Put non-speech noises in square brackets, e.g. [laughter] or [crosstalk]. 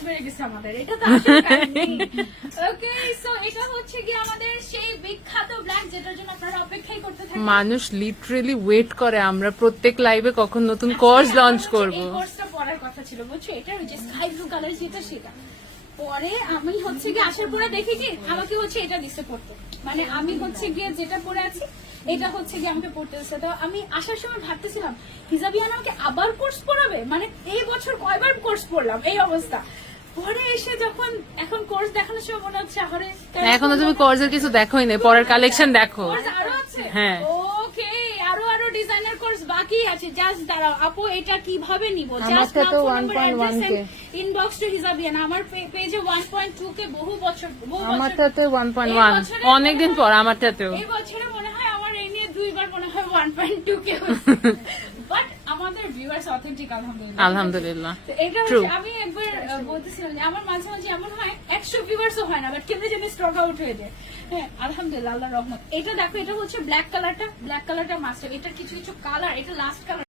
Viewers বেড়ে গেছে আমাদের। এটা তো ওকে সো [laughs] এটা হচ্ছে কি আমাদের সেই বিখ্যাত ব্ল্যাক যেটার জন্য আপনারা অপেক্ষাই করতে থাকেন। মানুষ লিটারেলি ওয়েট করে আমরা প্রত্যেক লাইভে কখন নতুন কোর্স লঞ্চ করব। এই কোর্সটা পড়ার কথা ছিল বুঝছ? এটা ওই যে স্কাই ব্লু কালার যেটা সেটা। পরে আমি হচ্ছে গিয়ে আসার পরে দেখি কি আমাকে হচ্ছে এটা দিছে পড়তে। মানে আমি হচ্ছে গিয়ে যেটা পড়ে আছি এটা হচ্ছে গিয়ে আমাকে পড়তে দিচ্ছে তো আমি আসার সময় ভাবতেছিলাম হিজাবিয়ান আমাকে আবার কোর্স পড়াবে? মানে এই বছর কয়বার কোর্স পড়লাম? এই অবস্থা। পরে এসে যখন এখন কোর্স দেখানোর সময় মনে হচ্ছে আরে এখনও তুমি কোর্সের কিছু দেখোই না পরের কালেকশন দেখো। আরও আছে? হ্যাঁ। ওকে আরও আরও ডিজাইনার কোর্স বাকি আছে। জাস্ট দাঁড়াও আপু এটা কীভাবে নিব? আমারটা তো 1.1 কে। ইনবক্স টু হিজাবিয়ান আমার পেজে 1.2 কে বহু বছর বহু বছর আমারটাতে ওয়ান পয়েন্ট ওয়ান অনেকদিন পর আমারটাতেও। এই বছরে মনে হয় আমার এই নিয়ে দুইবার মনে হয় 1.2 কে বাট [laughs] আমাদের ভিউয়ার্স অথেন্টিক আলহামদুলিল্লাহ। আলহামদুলিল্লাহ। এটা আমি একবার আহ, আমার মাঝে মাঝে এমন হয় একশো ভিউয়ার্সও হয় না বাট কেমনি যেমনি স্টক আউট হয়ে যায়। হ্যাঁ আলহামদুলিল্লাহ আল্লাহ রহমত। এটা দেখো এটা হচ্ছে ব্ল্যাক কালারটা ব্ল্যাক কালারটা মাস্টার এটা কিছু কিছু কালার এটা লাস্ট কালার